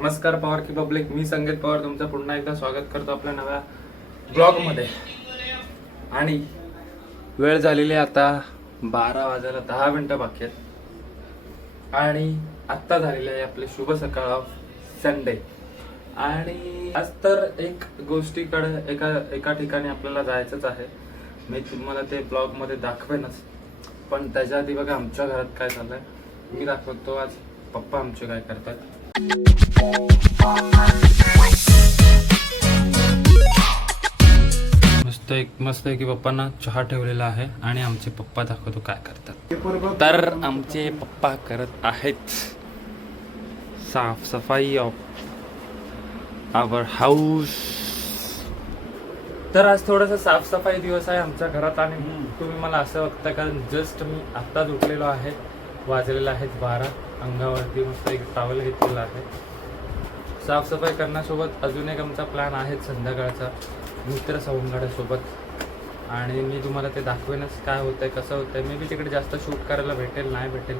नमस्कार पवार की पब्लिक, मी संकेत पवार तुमचं पुन्हा एकदा स्वागत करतो आपल्या नव्या ब्लॉगमध्ये. आणि वेळ झालेली आता 12 वाजायला 10 मिनिटं बाकी आहेत आणि आत्ता झालेली आहे आपली शुभ सकाळ ऑफ संडे. आणि आज तर एक गोष्टीकडे एका ठिकाणी आपल्याला जायचंच आहे. मी तुम्हाला ते ब्लॉगमध्ये दाखवेनच, पण त्याच्या आधी बघा आमच्या घरात काय चाललंय मी दाखवतो. आज पप्पा आमचे काय करतात. मस्त आहे की पप्पांना चहा ठेवलेला आहे आणि आमचे पप्पा दाखवतो काय करतात. तर आमचे पप्पा करत आहेत साफसफाई ऑफ आवर हाऊस. तर आज थोडासा साफसफाई दिवस आहे आमच्या घरात आणि तुम्ही मला असं बघता का जस्ट मी आत्ताच उठलेलो आहे. वाजलेला आहेत 12. अंगावरती मस्त एक टॉवेल घेतलेला आहे. साफसफाई करण्यासोबत अजून एक आमचा प्लॅन आहे संध्याकाळचा मित्र सवंगड्यासोबत, आणि मी तुम्हाला ते दाखवेनच काय होतंय कसं होतंय. मी बी तिकडे जास्त शूट करायला भेटेल नाही भेटेल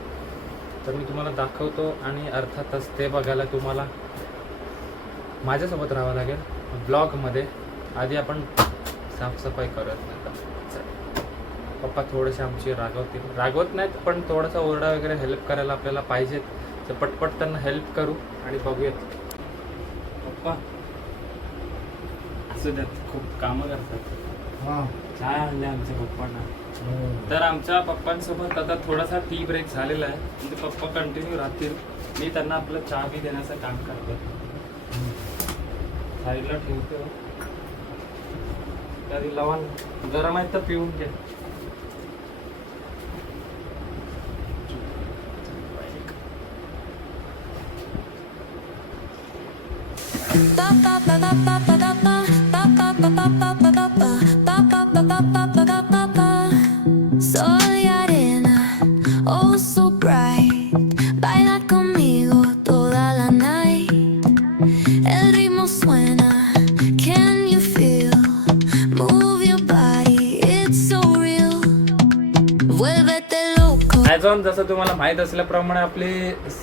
तर मी तुम्हाला दाखवतो, आणि अर्थातच ते बघायला तुम्हाला माझ्यासोबत राहावं लागेल ब्लॉगमध्ये. आधी आपण साफसफाई करूयात. पप्पा थोडेसे आमची रागवत नाहीत, पण थोडासा ओरडा वगैरे हेल्प करायला आपल्याला पाहिजेत, तर पटपट त्यांना हेल्प करू आणि बघूयात. पप्पा असू द्यात, खूप कामं करतात. काय आणले आमच्या पप्पांना. तर आमच्या पप्पांसोबत आता थोडासा टी ब्रेक झालेला आहे, म्हणजे पप्पा कंटिन्यू राहतील. मी त्यांना आपलं चहा बी देण्याचं काम करतो. साईडला ठेवतो कधी लवण गरम आहे तर पिऊन घे. Soy arena, oh so bright. Baila conmigo toda la night. El ritmo suena, can you feel? Move your body, it's so real. Vuélvete loco. As on जसं तुम्हाला माहीत असल्याप्रमाणे आपली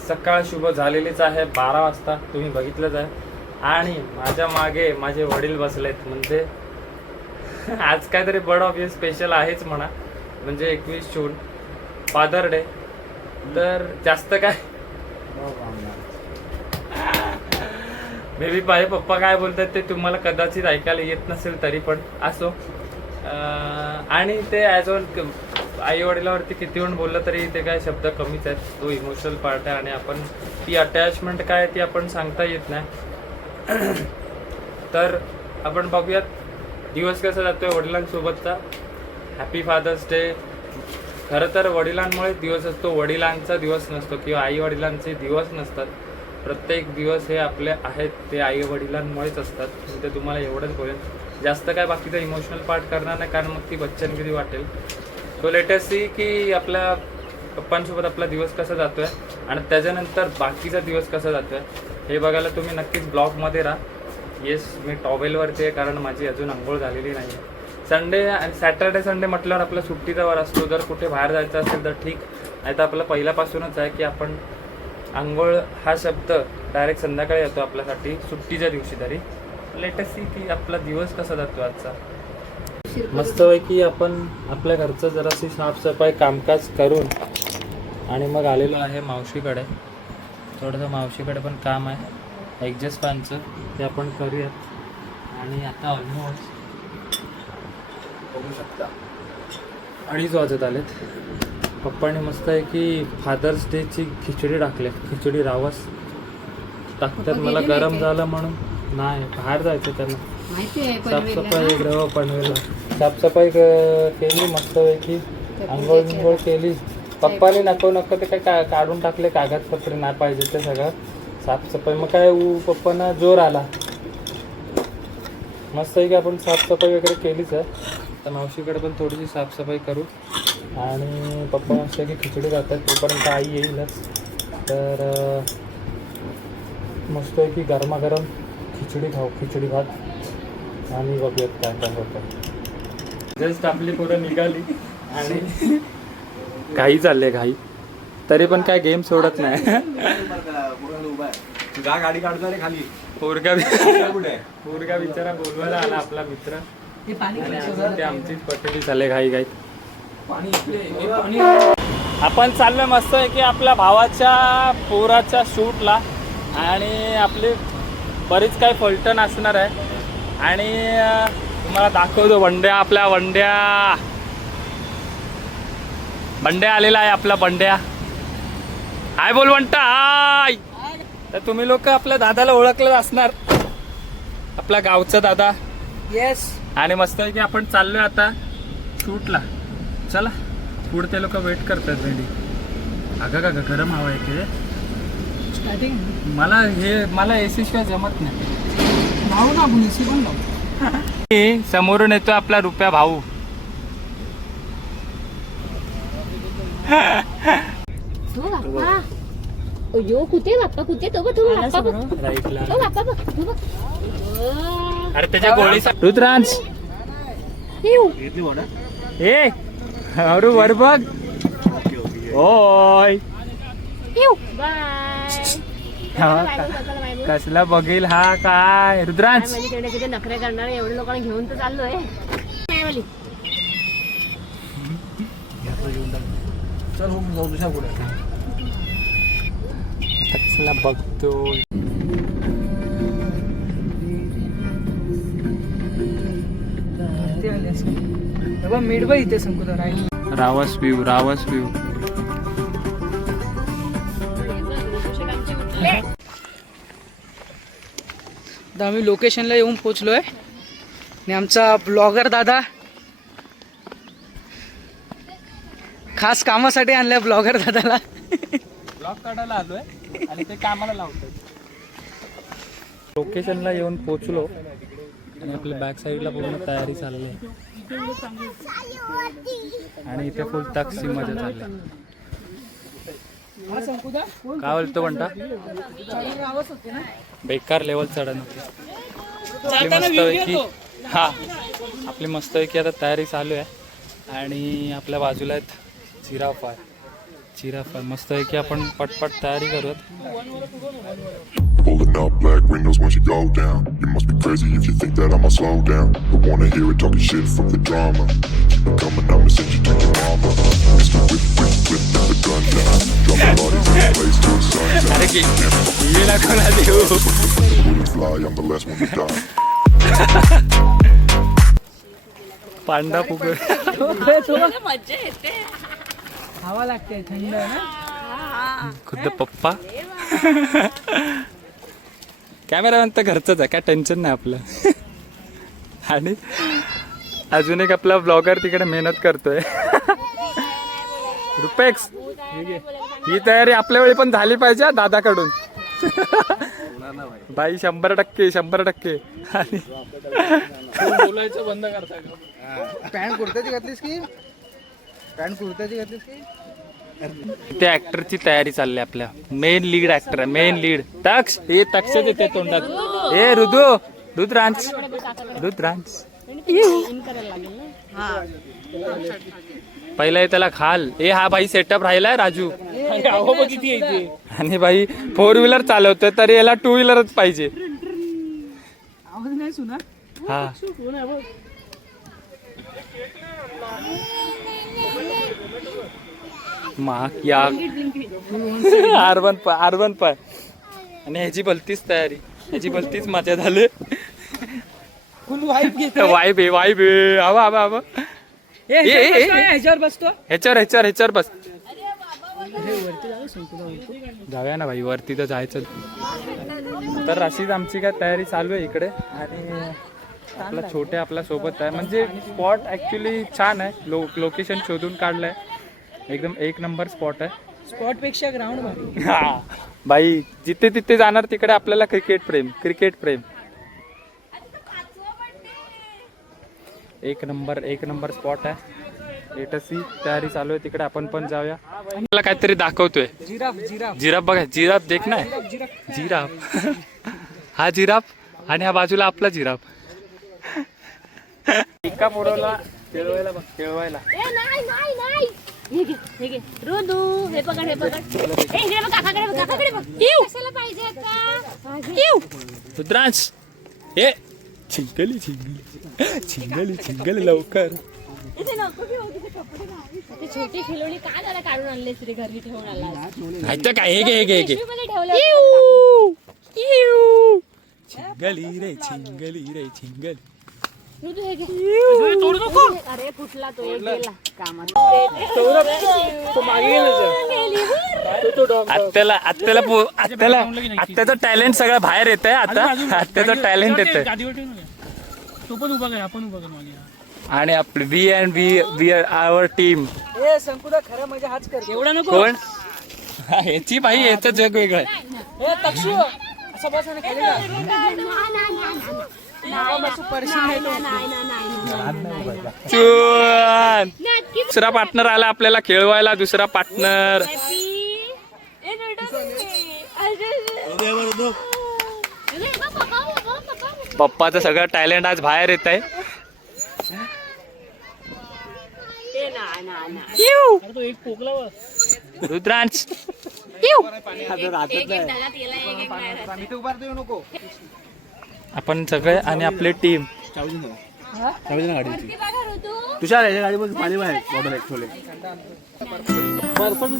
सकाळ शुभ झालेलीच आहे. 12 वाजता तुम्ही बघितलंच आहे. आणि माझ्या मागे माझे वडील बसलेत, म्हणजे आज काहीतरी बर्ड ऑफ यू स्पेशल आहेच म्हणा, म्हणजे 21 जून फादर डे. तर जास्त काय मे बी माझे पप्पा काय बोलतात ते तुम्हाला कदाचित ऐकायला येत नसेल, तरी पण असो. आणि ते ॲज ऑन आई वडिलावरती किती वेळ बोललं तरी ते काय शब्द कमीच आहेत. तो इमोशनल पार्ट आहे आणि आपण ती अटॅचमेंट काय ती आपण सांगता येत नाही. तर आपण बघूयात दिवस कसा जातोय वडिलांसोबतचा. Happy fathers day. खरं तर वडिलांमुळे दिवस असतो, वडिलांचा दिवस नसतो किंवा आई वडिलांचे दिवस नसतात. प्रत्येक दिवस हे आपले आहेत ते आई वडिलांमुळेच असतात. मी तर तुम्हाला एवढंच बोलेन, जास्त काय बाकीचं इमोशनल पार्ट करणार नाही, कारण मग ती बच्चनगिरी वाटेल. सो लेटेस्ट सी की आपल्या पप्पांसोबत आपला दिवस कसा जातोय आणि त्याच्यानंतर बाकीचा दिवस कसा जातोय हे बघायला तुम्ही नक्कीच ब्लॉगमध्ये राहा. येस, मी टॉवेलवरती आहे कारण माझी अजून आंघोळ झालेली नाही आहे. संडे आणि सॅटर्डे संडे म्हटल्यावर आपला सुट्टीचा वार असतो. जर कुठे बाहेर जायचं असेल तर ठीक, नाही तर आपलं पहिल्यापासूनच आहे की आपण आंघोळ हा शब्द डायरेक्ट संध्याकाळी येतो आपल्यासाठी सुट्टीच्या दिवशी. तरी लेटेस्ट सी की आपला दिवस कसा जातो आजचा. मस्तपैकी आपण आपल्या घरचं जराशी साफसफाई कामकाज करून आणि मग आलेलो आहे मावशीकडे. थोडंसं मावशीकडे पण काम आहे ॲडजस्ट फॅनचं, ते आपण करूयात. आणि आता ऑलमोस्ट बघू शकता 2:30 वाजत आलेत. पप्पाने मस्त आहे की फादर्स डेची खिचडी टाकले. खिचडी रावस टाकतात. मला गरम झालं म्हणून नाही, बाहेर जायचं त्यांना. साफसफाई इकडं पनवेलला साफसफाई केली मस्तपैकी. आंघोळ बिंघोळ केली. पप्पाने नको ते काय काढून टाकले कागदपत्र नाही पाहिजे ते सगळं साफसफाई. मग काय पप्पांना जोर आला. मस्त आहे की आपण साफसफाई वगैरे केलीच आहे. तर मावशीकडे पण थोडीशी साफसफाई करू आणि पप्पा मस्त आहे की खिचडी जातात. तोपर्यंत आई येईलच. तर मस्त आहे की गरमागरम खिचडी खाऊ, खिचडी भात, आणि बघूयात काय काय होतं. जस्ट आपली पोरं निघाली आणि घाई चालले घाई, तरी पण काय गेम सोडत नाही. जा गाडी काढतो रे खाली. पोरगा कुठे आहे? पोरगा बिचारा बोलवायला आला आपला मित्र. ते आमचीच पटेली झाले घाई घाई. पाणी इकडे, हे पाणी. आपण चाललोय मस्त आहे की आपल्या भावाच्या पोराच्या शूटला आणि आपली बरीच काही फलटण असणार आहे आणि तुम्हाला दाखवतो बंड्या. आपल्या बंड्या आलेला आहे. आपला बंड्या हाय बोल बंटा हाय. तर तुम्ही लोक आपल्या दादाला ओळखलं असणार, आपला गावचा दादा. येस. आणि मस्त आहे की आपण चाललोय आता शूटला. चला पुढे ते लोक वेट करतात रेडी. अगं का गरम हवा आहे ते. स्टार्टिंग मला एसी शिवाय जमत नाही. लावू ना आपण एसी पण लावू. समोरून येतो आपला रुपया भाऊ. हो बाप्पा. अयो कुठे बाप्पा कुठे तो बघ तू बाप्पा बघ. राईटला. ओ बाप्पा बघ तू बघ. अरे त्याच्या गोळी रुद्रांश येऊ. ए अरे वर बघ. ओय येऊ. बाय. कसला बघेल हा काय रुद्रांश. माझ्याकडे किती नखरे करणार एवढे लोकांना घेऊन तर चाललोय. फॅमिली. चल हो, जाऊ दुसऱ्या कुठे. कसला बघतो. मीठ बाई इथे संकुदा राईट. रावस व्ह्यू. आता आम्ही लोकेशनला येऊन पोचलोय आणि आमचा ब्लॉगर दादा खास कामासाठी आणलाय ब्लॉगर दादाला. ब्लॉग काढायला आलोय आणि ते कामाला लावतोय. लोकेशनला येऊन पोचलो आणि आपल्या बॅक साईडला पूर्ण तयारी चालली आहे आणि इथे फुल तक्सी मजा चालली आहे. काय बोलतो म्हणता. बेकार लेवल चढण होती. आपली मस्तपैकी आता तयारी चालू आहे आणि आपल्या बाजूला आहेत जिराफ आहे. मस्तपैकी आपण पटपट तयारी करूयात. Pulling up black windows once you go down. You must be crazy if you think that I'ma slow down. Don't wanna hear it talking shit from the drama. Keep it coming, I'ma send you to your mama. Mr. Whip, with the gun down. Drop the bodies in place till the sun's अरे out. की हिला कोणा देऊ. Bullets fly, I'm the last one to die. Panda फुगळ. हवा लागते थंड आहे ना. खुद्द पप्पा. कॅमेरामॅन तर घरचंच आहे, काय टेन्शन नाही आपलं. आणि अजून एक आपला ब्लॉगर तिकडे मेहनत करतोय. रुपेक्स ही तयारी आपल्या वेळी पण झाली पाहिजे हा दादाकडून. बाई 100%. आणि बोलायचं बंद करता. पॅन्ट कुर्त्याची घातलीस की त्या ऍक्टरची तयारी चालली आपल्या. मेन लीड ऍक्टर आहे, मेन लीड. तक्ष हे तक्षच येते तोंडात. ए रुद्रांश. पहिला त्याला खाल. ए हा भाई सेटअप राहिलाय राजू. आणि भाई 4 व्हीलर चालवतोय तरी याला 2 व्हीलरच पाहिजे. आवाज नाही सुना. हा या R1 पाय आणि ह्याची भलतीच तयारी, ह्याची भलतीच मजा झाली. फुल वाईब घेत. वाईब आहे. आवा ह्याच्यावर बसतो. ह्याच्यावर बस. जाऊया ना भाई वरती तर जायचं. तर अशीच आमची काय तयारी चालू आहे इकडे आणि आपला छोटे आपल्या सोबत आहे. म्हणजे स्पॉट ऍक्च्युली छान आहे. लोकेशन शोधून काढलंय. एकदम 1 नंबर स्पॉट आहे. स्पॉट पेक्षा ग्राउंड भारी. हा भाई जिथे तिथे जाणार तिकडे आपल्याला क्रिकेट प्रेम. एक नंबर स्पॉट आहे. लेटेस्टची तयारी चालू आहे तिकडे. आपण पण जाऊया. मला काहीतरी दाखवतोय. जिराफ बघा. जिराफ देख ना. जिराफ हा जिराफ आणि हा बाजूला आपला जिराफ. एका पोराला खेळवायला. हे घे हे घे रुदू हे पकड हे पकड ए इकडे बघ काकाकडे बघ कशाला पाहिजे आता रुद्रांश हे छिंगली छिंगली छिंगली छिंगली लवकर. ते छोटे खिलोणी का जरा काढून आणलेस रे घरी ठेवून आला ऐकतं काय हे घे हे घे हे घे ठेवलं छिंगली रे छिंगली रे छिंगली. रुदू हे घे अरे फुटला तो एक गेला कामात आत्याचं टॅलेंट सगळं बाहेर येत आहे आता. आत्याचं टॅलेंट येत आहे. तो पण उभा कर आपण उभा कर मागे. आणि आपली वी आवर टीम. ए संकुदा खरं म्हणजे हाच कर एवढा नको कोण ह्याची बाई याचं जग वेगळं आहे. ए तक्षू असं बस आणि खाली चुन. दुसरा पार्टनर आला आपल्याला खेळवायला. दुसरा पार्टनर पप्पाचं सगळं टॅलेंट आज बाहेर येत आहे. तो एक पोकला रुद्रांश आपण सगळे आणि आपली टीम.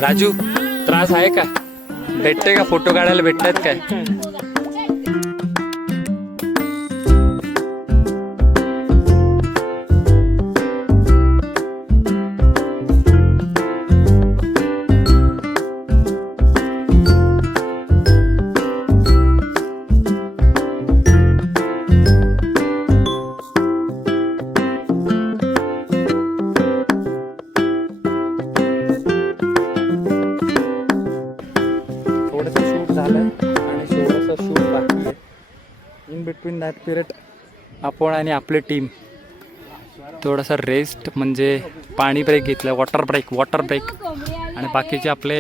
राजू त्रास आहे का? भेटते का? फोटो काढायला भेटतात काय? थोडंसं शूट झालंय आणि थोडंसं शूट बाकी आहे. इन बिटवीन दॅट पिरियड आपण आणि आपली टीम थोडासा रेस्ट म्हणजे पाणी ब्रेक घेतलं. वॉटर ब्रेक आणि बाकीचे आपले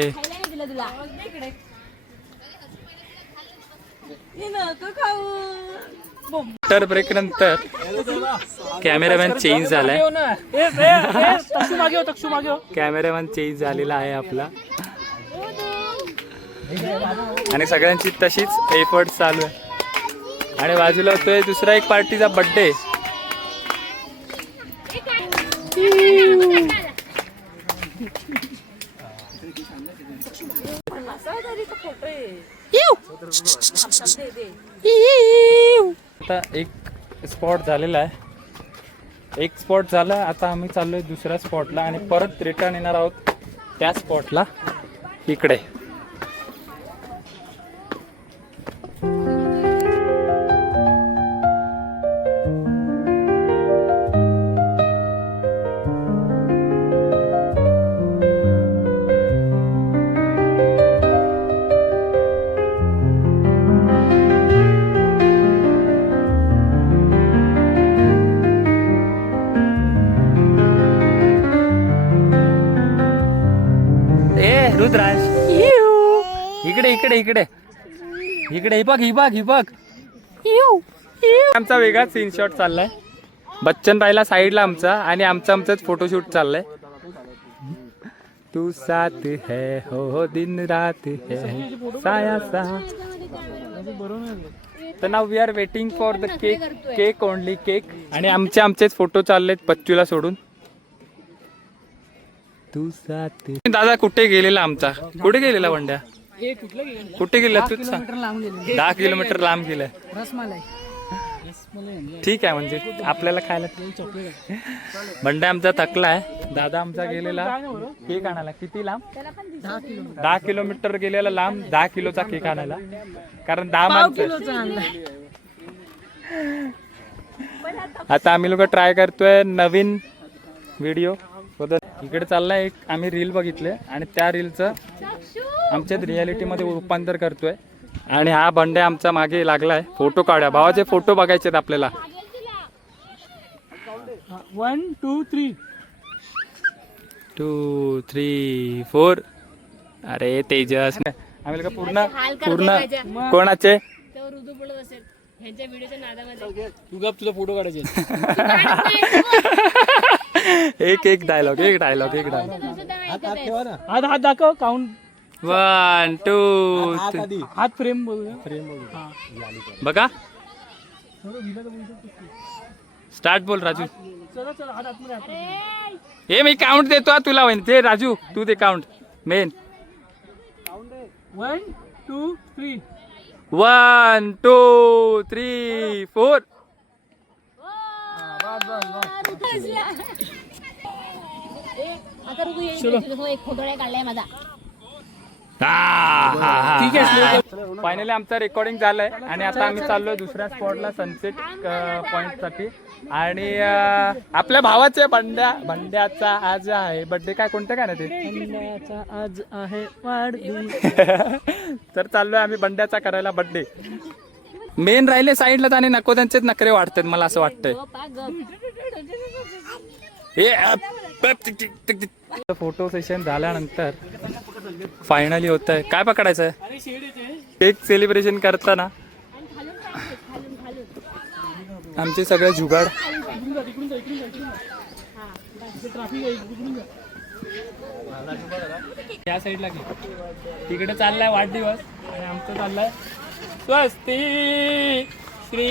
वॉटर ब्रेक नंतर कॅमेरामॅन चेंज झालाय. कॅमेरामॅन चेंज झालेला आहे आपला आणि सगळ्यांची तशीच एफर्ट चालू आहे. आणि बाजूला होतोय दुसरा एक पार्टीचा बर्थडे. आता एक स्पॉट झालेला आहे. एक स्पॉट झाला. आता आम्ही चाललोय दुसऱ्या स्पॉटला आणि परत रिटर्न येणार आहोत त्या स्पॉटला इकडे. रुद्राज इकडे इकडे इकडे इकडे ही बघ. आमचा वेगळा सीन शॉट चाललाय. बच्चन राहिला साईडला आमचा आणि आमचाच फोटोशूट चाललाय. तू साथ है हो दिन रात है साया सा. तर नाव we are waiting for the cake only cake. आणि आमचेच फोटो चाललेत बच्चूला सोडून. तू साथ. दादा कुठे गेलेला आमचा? कुठे गेलेला वंड्या? कुठे गेला तू? 10 किलोमीटर लांब गेलाय. रसमलाई ठीक आहे म्हणजे आपल्याला खायला. बंड्या आमचा थकला आहे. दादा आमचा गेलेला केक आणायला. किती लांब? 10 किलोमीटर गेलेला लांब 10 किलोचा केक आणायला. कारण 10 माणसं. आता आम्ही लोक ट्राय करतोय नवीन व्हिडिओ. इकडे चाललाय एक आम्ही रील बघितले आणि त्या रीलचं आमच्यात रियालिटीमध्ये रूपांतर करतोय. आणि हा बंड्या आमचा मागे लागलाय. फोटो काढा. भावाचे फोटो बघायचे आपल्याला. 1 2 3 2 3 4. अरे तेजस आम्ही लोक पूर्ण कोणाचे रुदू बोलत असेल ह्यांच्या व्हिडिओच्या नादामध्ये. तू गप तुझा फोटो काढायचे. एक डायलॉग हात दाखव काउंट 1 2 हात फ्रेम बोलूया बघा स्टार्ट बोल राजू. चला चला हात आतमध्ये हात. हे मी काउंट देतो हा तुला वहिनी. ते राजू तू ते काउंट मेन 1 2 3 1 2 3 4. आता ऋतू येईल एक फोटो काढलाय माझा. ठीक आहे. फायनली आमचं रेकॉर्डिंग झालंय आणि आता आम्ही चाललोय दुसऱ्या स्पॉटला सनसेट पॉइंट साठी. आणि आपल्या भावाचे बंड्याचा आज आहे बर्थडे. काय कोणतं काय ना ते बंड्याचा आज आहे वाढदिवस. तर चाललोय आम्ही बंड्याचा करायला बर्थडे. मेन राहिले साईडला आणि नको त्यांचेच नखरे वाढतात मला असं वाटतंय. फोटो सेशन झाल्यानंतर फायनली होत आहे. काय पकडायचं आहे आणि शेड येते. केक सेलिब्रेशन करताना आमचे सगळे जुगाड. ट्रॅफिक आहे इकडून जा. त्या साईडला घे. तिकडे चाललाय वाढदिवस आणि आमचं चाललाय स्वस्ती श्री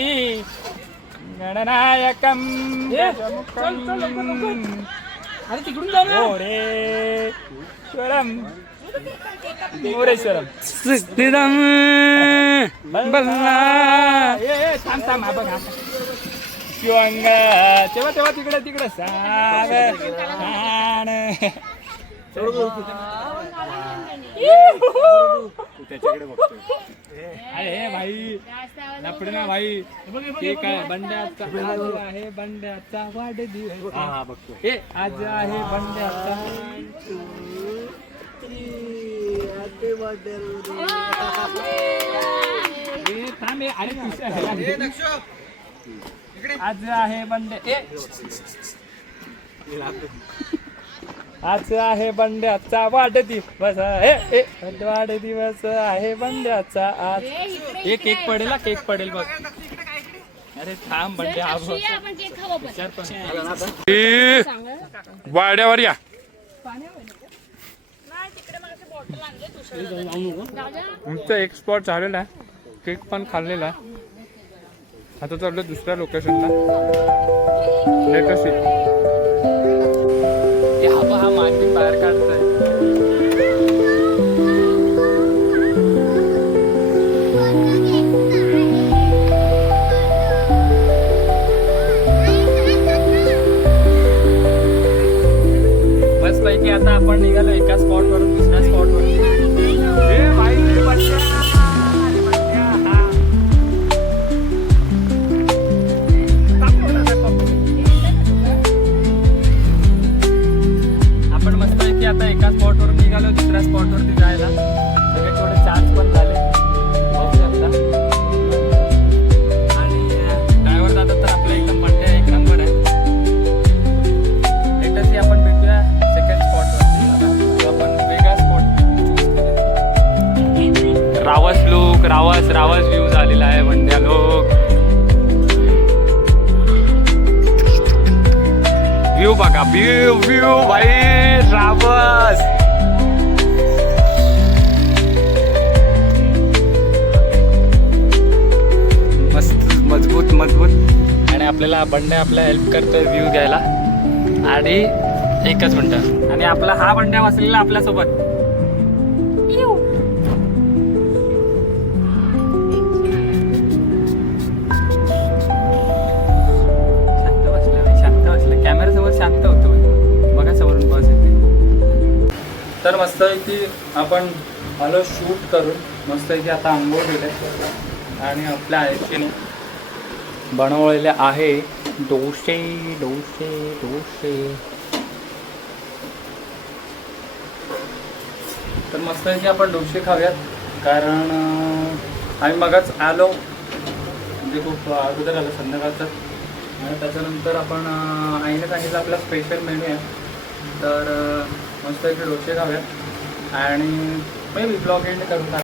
गणनायकम अरे तिकडून जा ना. मोरेश्वरम मोरेश्वरम थांब थांब हा बघ हा शिवंग तेव्हा तेव्हा तिकडे साग अरे भाई लपड ना भाई. केक आहे बंड्याचा. आज आहे बंड्याचा वाढदिवस. आज आहे बंड्याचा. थांब अरे आज आहे बंड्या. आज आहे बंड्याचा वाढदिवस. वाढदिवस आहे बंड्याचा आज. एक केक पडेल हा, केक पडेल बघ. अरे थांब बंड्या आपण केक खाऊ आपण. वाड्यावर या. आमचं एक स्पॉट झालेला आहे. केक पण खाल्लेला आहे. आता चाललो दुसऱ्या लोकेशनला. हा मागे बाहेर काढतोय. बस पैकी आता आपण निघालो एका स्पॉट वरून दुसऱ्या स्पॉट वर. आपण मस्त पैकी आता एका स्पॉट वरून निघालो दुसऱ्या स्पॉट वरती जायला. सगळे थोडे चार्ज पण झाले बघू शकता. आणि ड्रायव्हर दादा तर आपला एकदम बंड्या एक नंबर आहे. लेटेस्टली आपण भेटूया सेकंड स्पॉट वरती. आपण वेगळा स्पॉट रावस लुक रावस व्ह्यू झालेला आहे बंड्या लोक. व्यू बघा व्यू भाई रावस. मस्त मजबूत आणि आपल्याला बंड्या आपला हेल्प करतोय व्ह्यू घ्यायला. आणि एकच मिनिट आणि आपला हा बंड्या बसलेला आपल्यासोबत. कॅमेऱ्यासमोर शांत होतो बघा समोरून बस येते. तर मस्त की आपण आलो शूट करून. मस्त की आता आंघोळ दिले आणि आपल्या आयुष्याने बनवलेले आहे डोसे. तर मस्त की आपण डोसे खाऊयात. कारण आम्ही मगच आलो म्हणजे खूप अगोदर आलो संध्याकाळचं. आणि त्याच्यानंतर आपण आईने सांगितलं आपला स्पेशल मेनू आहे. तर मस्त इकडे डोसे खाऊयात आणि मी ब्लॉग एंड करून टाकतो.